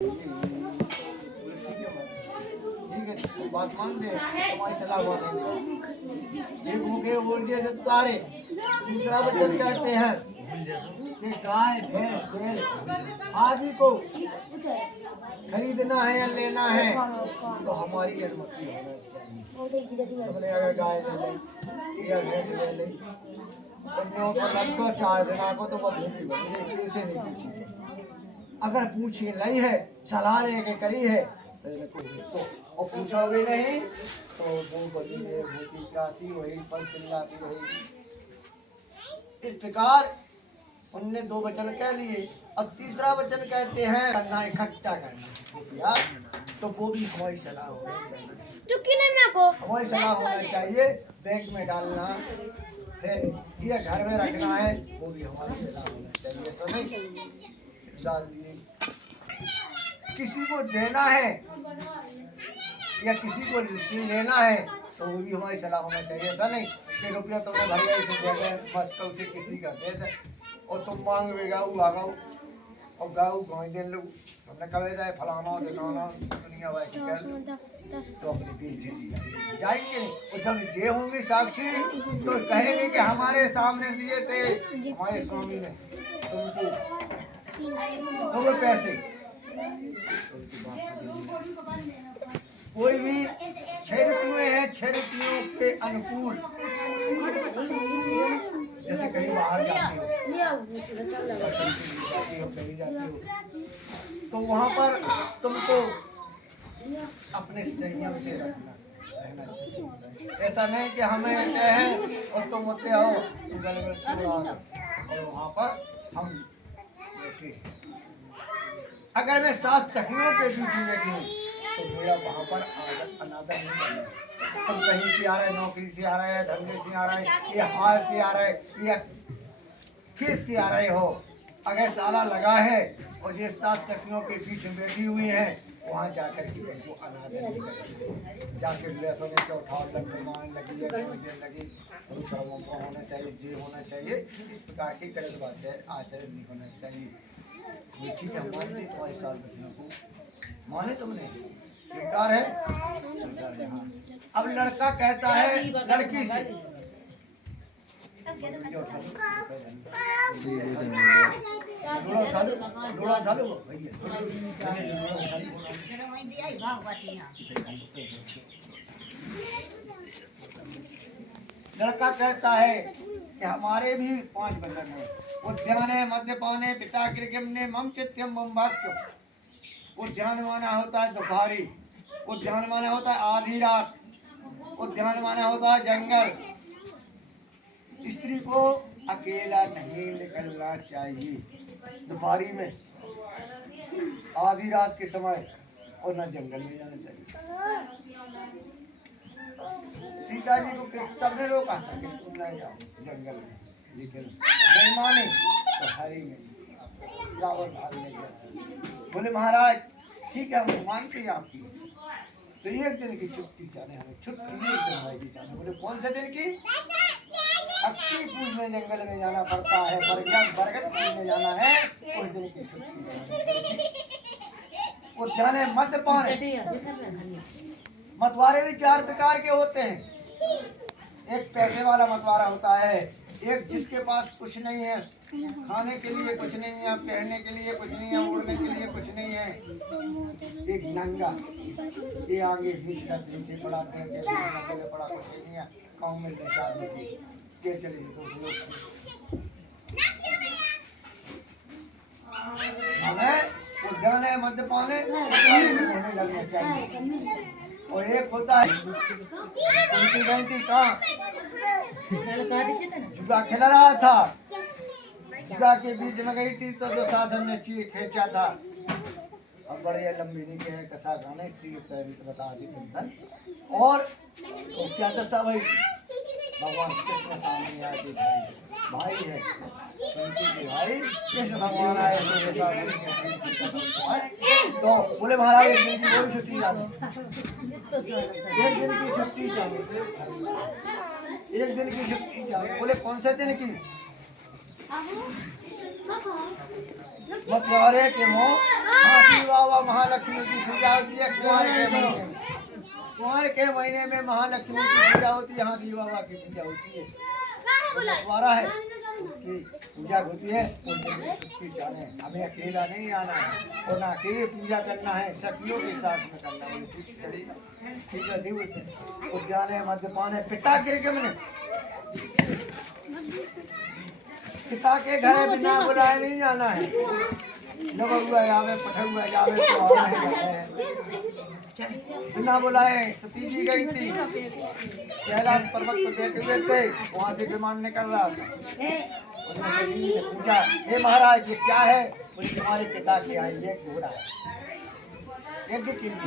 ठीक है, तो बात मान दे, तुम्हारी सलाह मानेंगे। एक भूखे बोल दिए तो तारे। दूसरा वचन कहते हैं कि गाय भैंस बैल आदि को खरीदना है या लेना है तो हमारी अनुमति होना चाहिए। तो बोले अगर गाय ले ले या भैंस ले ले बन्यों को लगभग 4 दिन को तो बस से नहीं पूछी। अगर पूछी नहीं है सलाह लेके करी है तो और पूछोगे नहीं तो वो बड़ी है वो जाती वही फल चिल्लाती वही। इस प्रकार उनने 2 वचन कह लिए। अब तीसरा वचन कहते हैं करना इकट्ठा करना तो वो भी हमारी सलाह होनी चाहिए। हमारी सलाह होना चाहिए। बैंक में डालना है या घर में रखना है वो भी हमारी सलाह होना चाहिए। समझ डाल दिए। किसी को देना है या किसी को ऋण लेना है तो वो भी हमारी सलाह होना चाहिए। ऐसा नहीं कि रुपया तुमने भैया इसे दे गए बस कल से किसी का दे दे और तुम मांग भी गाऊ आ गाऊ और गाऊ गाँव दिन लोग हमने कहे जाए फलाना दिखाना दुनिया भाई की कर तो अपनी बेइज्जती जाएंगे। और जब ये होंगे साक्षी तो कहेंगे कि हमारे सामने दिए थे हमारे स्वामी ने तुमको तो वो पैसे। कोई भी 6 रुपये हैं 6 रुपयों के अनुकूल जैसे कहीं बाहर जाते हो कहीं जाते हो तो वहाँ पर तुमको अपने संयम से रहना चाहिए। ऐसा नहीं कि हमें कहे और तुम होते हो और वहाँ पर हम बैठे। अगर मैं 7 सखियों के बीच में बैठी तो मेरा वहाँ पर अनादर नहीं करना। तुम कहीं से आ रहे नौकरी से आ रहे हैं धंधे से आ रहे हैं या हार से आ रहे हैं या खेत से आ रहे हो अगर ताला लगा है और ये 7 सखियों के बीच में बैठी हुई हैं वहाँ जाकर के को अनादर नहीं करती। जाकर लेने के उठाव लग मान लगी लगी होना चाहिए ये होना चाहिए। इस प्रकार की गलत बात है आचरण नहीं होना चाहिए। ये चीज़ हम मानते तुम्हारे 7 बच्चों को माने तुमने स्वीकार है स्वीकार है। हाँ अब लड़का कहता है लड़की से लड़का कहता है कि हमारे भी 5 बंधन है। उद्यान है मद्यपान है पिता कृगम्ने मम चित्यम मम वाक्यम। उद्यान माना होता है दोपहरी। उद्यान माना होता है आधी रात। उद्यान माना होता है जंगल। स्त्री को अकेला नहीं निकलना चाहिए दोपहरी में आधी रात के समय और न जंगल में जाना चाहिए। सीता जी को सबने रोका था कि तुम न जाओ जंगल में लेकिन नहीं माने तो हरी नहीं रावण भागने गया। बोले महाराज ठीक है हम मानते हैं आपकी तो 1 दिन की छुट्टी चाहे हमें छुट्टी 1 दिन भाई जाना। बोले कौन से दिन की? अक्की पूजने जंगल में जाना पड़ता है बरगद पूजने जाना है उस दिन की छुट्टी। उद्यान है मद्यपान। मतवारे भी 4 प्रकार के होते हैं। एक पैसे वाला मतवारा होता है एक जिसके पास कुछ नहीं है खाने के लिए कुछ नहीं है पहनने के लिए कुछ नहीं है उड़ने के लिए कुछ नहीं है। एक नंगा ये आगे नीचे पड़ा पड़ा कुछ नहीं है गाँव में 4 रुपये के चले हमें उद्यान है मद्यपान लगना चाहिए। और एक होता है कहाँ जुआ खेला रहा था जुआ के बीच में गई थी तो दुशासन ने खींचा था। अब बड़े लंबी नहीं के कसा गाने बता दी बंधन और तो क्या दशा भाई भगवान कृष्ण सामने आके भाई है उनके भाई कृष्ण भगवान आए तो बोले महाराज 1 दिन की कोई छुट्टी चाहिए 1 दिन की छुट्टी चाहिए 1 दिन की छुट्टी चाहिए। बोले कौन से दिन की? मतवारे के मुँह हाथी बाबा बताओ महालक्ष्मी की पूजा होती है कुंवर के महीने में। कुंवर के महीने में महालक्ष्मी की पूजा होती है, यहाँ की बाबा की पूजा होती है। द्वारा है उसकी पूजा होती है, उस दिन छुट्टी जाने, हमें अकेला नहीं आना है और ना अकेले पूजा करना है, सखियों के साथ में करना है। ठीक है दिवस उद्यान है, मद्यपान है, पिता गिर मैंने पिता के घर बिना बुलाए नहीं जाना है। नवुआ जावे पठुआ जावे तो बिना बुलाए सती जी गई थी कैलाश पर्वत पर बैठे हुए थे, वहां से विमान निकल रहा था। उन्होंने सती जी से पूछा, हे महाराज ये क्या है? बोले तुम्हारे पिता के यहाँ ये घोड़ा है, यज्ञ के लिए